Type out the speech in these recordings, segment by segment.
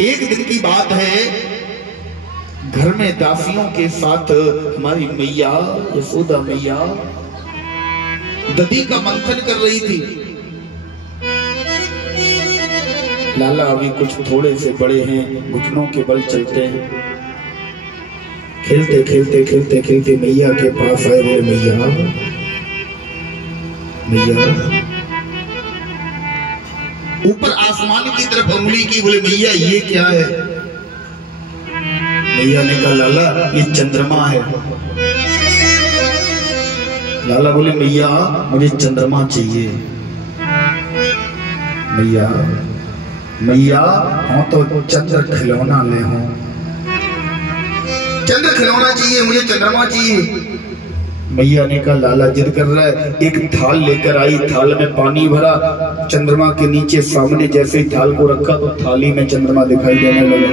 एक दिन की बात है, घर में दासियों के साथ हमारी मैया यशोदा मैया दधी का मंथन कर रही थी। लाला अभी कुछ थोड़े से बड़े हैं, घुटनों के बल चलते हैं। खेलते खेलते खेलते खेलते मैया के पास आए, बोले मैया मैया, ऊपर आसमान की तरफ उंगली की, बोले मैया ये क्या है? मैया ने कहा लाला ये चंद्रमा है। लाला बोले मैया मुझे चंद्रमा चाहिए। मैया मैया हाँ तो चंद्र खिलौना ले हो, चंद्र खिलौना चाहिए, मुझे चंद्रमा चाहिए। मैया ने कहा लाला जिद कर रहा है। एक थाल लेकर आई, थाल में पानी भरा, चंद्रमा के नीचे सामने जैसे ही थाल को रखा तो थाली में चंद्रमा दिखाई देने लगा।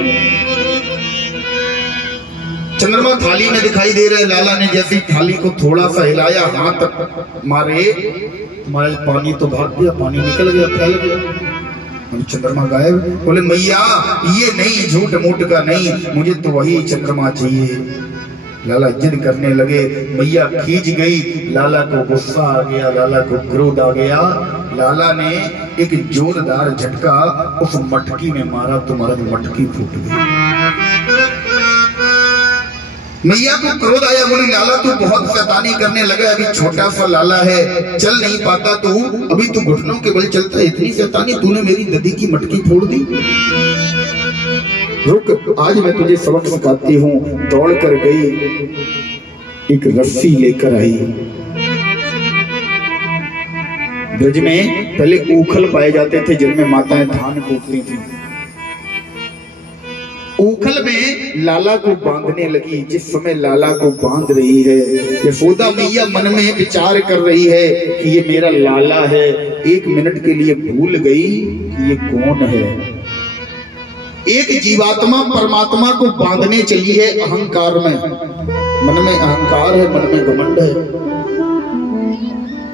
चंद्रमा थाली में दिखाई दे रहे। लाला ने जैसे ही थाली को थोड़ा सा हिलाया, हाथ मारे, तुम्हारे पानी तो भाग गया, पानी निकल गया, फैल गया, चंद्रमा गायब। बोले मैया ये नहीं, झूठ मूठ का नहीं, मुझे तो वही चंद्रमा चाहिए। लाला जिद करने लगे, मैया खींच गई। लाला को गुस्सा आ गया, लाला को क्रोध आ गया। लाला ने एक जोरदार झटका उस मटकी में मारा तो मटकी फूट गई। मैया को क्रोध आया, बोली लाला तू बहुत शैतानी करने लगा, अभी छोटा सा लाला है, चल नहीं पाता तू, अभी तू घुटनों के बल चलता है, इतनी शैतानी, तूने मेरी दधी की मटकी फोड़ दी। रुक, आज मैं तुझे सबक सिखाती हूँ। दौड़ कर गई, एक रस्सी लेकर आई। ब्रज में पहले ऊखल पाए जाते थे जिनमें माताएं धान कूटती थी। ऊखल में लाला को बांधने लगी। जिस समय लाला को बांध रही है, यशोदा मैया मन में विचार कर रही है कि ये मेरा लाला है। एक मिनट के लिए भूल गई कि ये कौन है। एक जीवात्मा परमात्मा को बांधने चली है अहंकार में। मन में अहंकार है, मन में घमंड है।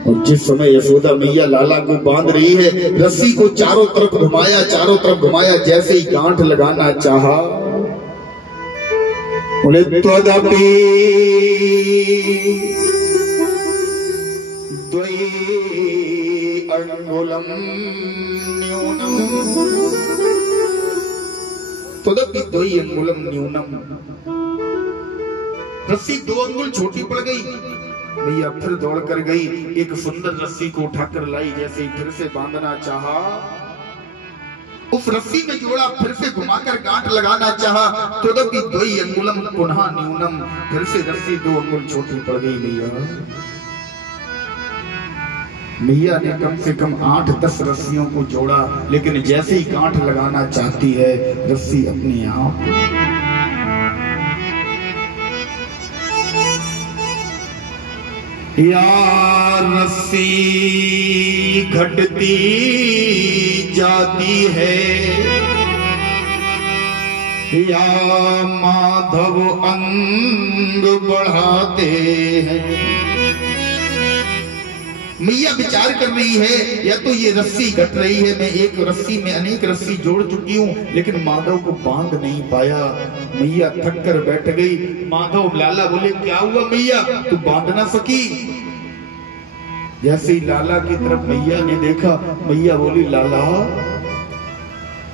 और जिस समय यशोदा मैया लाला को बांध रही है, रस्सी को चारों तरफ घुमाया, चारों तरफ घुमाया, जैसे ही गांठ लगाना चाहा, बोले त्वदपि द्वयि अंगुलम न्यूनम, त्वदपि द्वयि अंगुलम न्यूनम। रस्सी 2 अंगुल छोटी पड़ गई। मैया फिर दौड़ कर गई, एक सुंदर रस्सी को उठाकर लाई, जैसे ही फिर से बांधना चाहा, उस रस्सी में जोड़ा, फिर से घुमाकर गांठ लगाना चाहा, तो तदपि द्वयि अंगुलम पुनः न्यूनम, फिर से रस्सी 2 अंगुल छोटी पड़ गई। मैया ने कम से कम 8-10 रस्सियों को जोड़ा, लेकिन जैसे ही गांठ लगाना चाहती है, रस्सी अपने आप या रस्सी घटती जाती है, या माधव अंग बढ़ाते हैं। मैया विचार कर रही है, या तो ये रस्सी घट रही है, मैं एक रस्सी में अनेक रस्सी जोड़ चुकी हूँ, लेकिन माधव को बांध नहीं पाया। मैया थक कर बैठ गई। माधव लाला बोले क्या हुआ मैया, तू बांध ना सकी? जैसे ही लाला की तरफ मैया ने देखा, मैया बोली लाला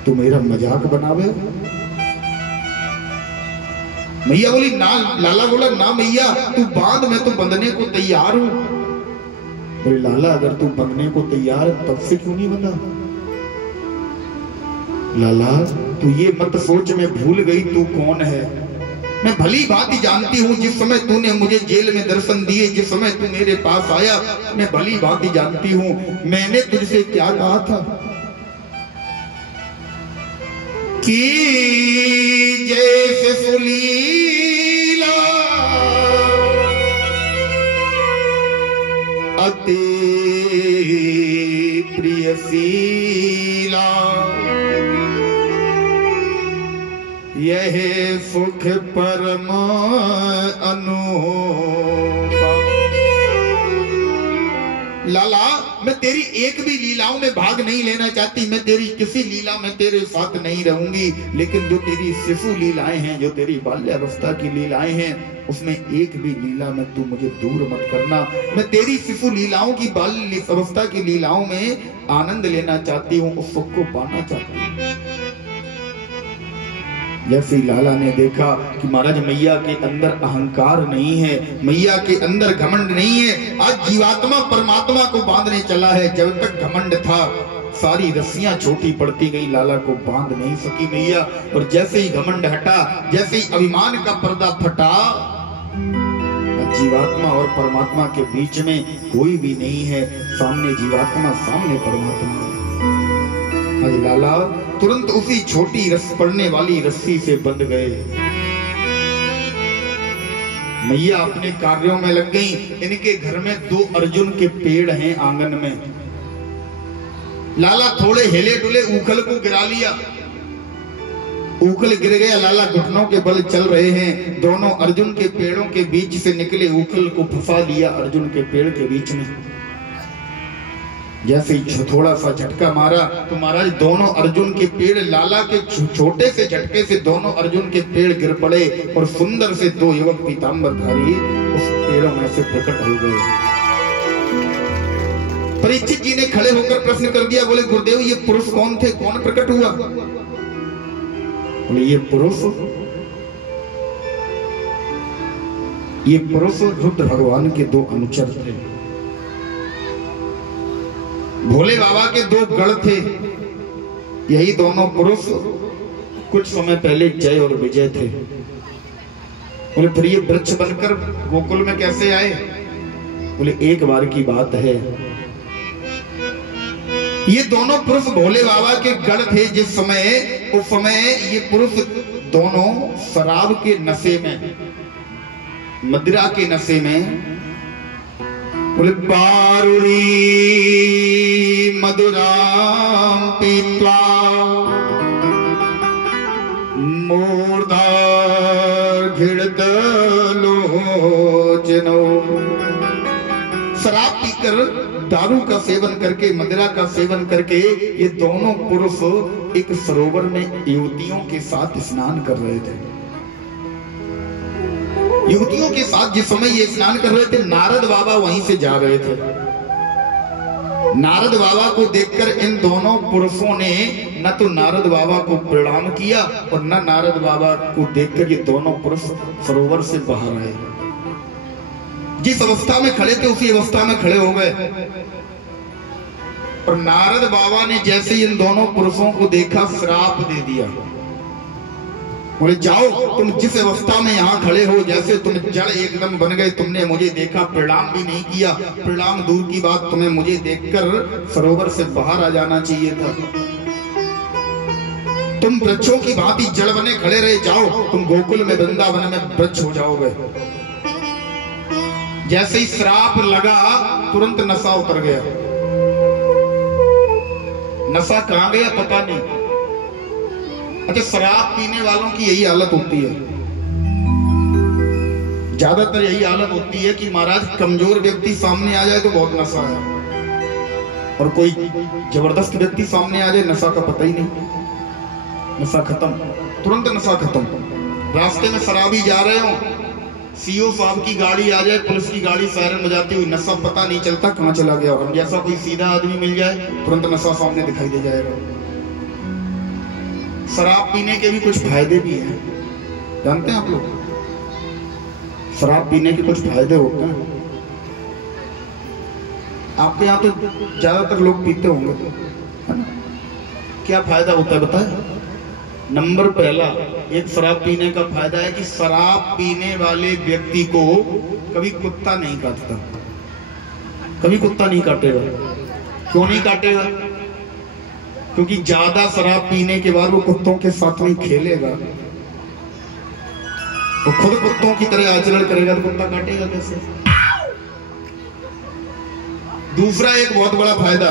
तू मेरा मजाक बनावे? मैया बोली ना। लाला बोला ना मैया तू बांध, मैं तो बंधने को तैयार हूं। बोले लाला अगर तू बनने को तैयार है तब से क्यों नहीं बना? लाला तू ये मत सोच मैं भूल गई तू कौन है। मैं भली भांति जानती हूँ, जिस समय तूने मुझे जेल में दर्शन दिए, जिस समय तू मेरे पास आया, मैं भली भांति जानती हूँ मैंने तुझसे क्या कहा था कि जैसे सुलीला अति प्रियसीला, यह सुख परम अनूपा। लाला मैं तेरी एक भी लीलाओं में भाग नहीं लेना चाहती, मैं तेरी किसी लीला में तेरे साथ नहीं रहूंगी, लेकिन जो तेरी शिशु लीलाएं हैं, जो तेरी बाल्यावस्था की लीलाएं हैं, उसमें एक भी लीला में तू मुझे दूर मत करना। मैं तेरी शिशु लीलाओं की, बाल्य अवस्था की लीलाओं में आनंद लेना चाहती हूँ, उस सुख को पाना चाहती हूँ। जैसे ही लाला ने देखा कि महाराज मैया के अंदर अहंकार नहीं है, मैया के अंदर घमंड नहीं है, आज जीवात्मा परमात्मा को बांधने चला है। जब तक घमंड था सारी रस्सियां छोटी पड़ती गई, लाला को बांध नहीं सकी मैया। और जैसे ही घमंड हटा, जैसे ही अभिमान का पर्दा फटा, जीवात्मा और परमात्मा के बीच में कोई भी नहीं है, सामने जीवात्मा सामने परमात्मा। आज लाला तुरंत उसी छोटी रस पड़ने वाली रस्सी से बंध गए। मैया अपने कार्यों में लग गई। इनके घर में 2 अर्जुन के पेड़ हैं आंगन में। लाला थोड़े हिले डुले ऊखल को गिरा लिया, ऊखल गिर गया, लाला घुटनों के बल चल रहे हैं। दोनों अर्जुन के पेड़ों के बीच से निकले ऊखल को फंसा दिया अर्जुन के पेड़ के बीच में। जैसे ही थोड़ा सा झटका मारा तो महाराज दोनों अर्जुन के पेड़, लाला के छोटे से झटके से दोनों अर्जुन के पेड़ गिर पड़े और सुंदर से 2 युवक पीतांबरधारी उस पेड़ों में से प्रकट हो गए। परीक्षित जी ने खड़े होकर प्रश्न कर दिया, बोले गुरुदेव ये पुरुष कौन थे, कौन प्रकट हुआ? बोले ये पुरुष रुद्र भगवान के 2 अनुचर थे। भोले बाबा के 2 गढ़ थे। यही दोनों पुरुष कुछ समय पहले जय और विजय थे। बोले फिर ये वृक्ष बनकर गोकुल में कैसे आए? बोले एक बार की बात है, ये दोनों पुरुष भोले बाबा के गढ़ थे। जिस समय, उस समय ये पुरुष दोनों शराब के नशे में, मदिरा के नशे में, बोले पारुणी मधुराम पीत्वा मूर्धा घृत लोचनो। शराब पीकर, दारू का सेवन करके, मदिरा का सेवन करके ये दोनों पुरुष एक सरोवर में युवतियों के साथ स्नान कर रहे थे। युवतियों के साथ जिस समय ये स्नान कर रहे थे, नारद बाबा वहीं से जा रहे थे। नारद बाबा को देखकर इन दोनों पुरुषों ने न तो नारद बाबा को प्रणाम किया और न नारद बाबा को देखकर ये दोनों पुरुष सरोवर से बाहर आए। जिस अवस्था में खड़े थे उसी अवस्था में खड़े हो गए। और नारद बाबा ने जैसे इन दोनों पुरुषों को देखा, श्राप दे दिया। बोले जाओ, तुम जिस अवस्था में यहाँ खड़े हो, जैसे तुम जड़ एकदम बन गए, तुमने मुझे देखा, प्रणाम भी नहीं किया। प्रणाम दूर की बात, तुम्हें मुझे देखकर सरोवर से बाहर आ जाना चाहिए था। तुम वृक्षों की भांति जड़ बने खड़े रहे, जाओ तुम गोकुल में, वृंदावन में वृक्ष हो जाओगे। जैसे ही श्राप लगा तुरंत नशा उतर गया। नशा कहां गया पता नहीं। अच्छा, शराब पीने वालों की यही हालत होती है, ज्यादातर यही हालत होती है कि महाराज कमजोर व्यक्ति सामने आ जाए तो बहुत नशा है, और कोई जबरदस्त व्यक्ति सामने आ जाए, नशा का पता ही नहीं, नशा खत्म, तुरंत नशा खत्म। रास्ते में शराबी जा रहे हो, सीओ साहब की गाड़ी आ जाए, पुलिस की गाड़ी सायरन बजाती हुई, नशा पता नहीं चलता कहां चला गया। और जैसा कोई सीधा आदमी मिल जाए तुरंत नशा सामने दिखाई दे जाएगा। शराब पीने के भी कुछ फायदे भी हैं, जानते हैं आप लोग? शराब पीने के कुछ फायदे होते हैं। आपके यहाँ तो ज्यादातर लोग पीते होंगे, है ना? क्या फायदा होता है बताए? नंबर पहला, एक शराब पीने का फायदा है कि शराब पीने वाले व्यक्ति को कभी कुत्ता नहीं काटता, कभी कुत्ता नहीं काटेगा। क्यों नहीं काटेगा? क्योंकि ज्यादा शराब पीने के बाद वो कुत्तों के साथ में खेलेगा, वो खुद कुत्तों की तरह आचरण करेगा, तो कुत्ता काटेगा कैसे? दूसरा एक बहुत बड़ा फायदा,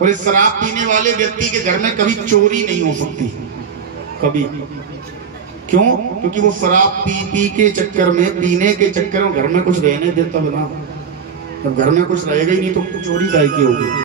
और इस शराब पीने वाले व्यक्ति के घर में कभी चोरी नहीं हो सकती, कभी। क्यों? क्योंकि वो शराब पी के चक्कर में, पीने के चक्कर में घर में कुछ रहने देता बना। जब घर में कुछ रहेगा ही नहीं तो चोरी काहे की होगी।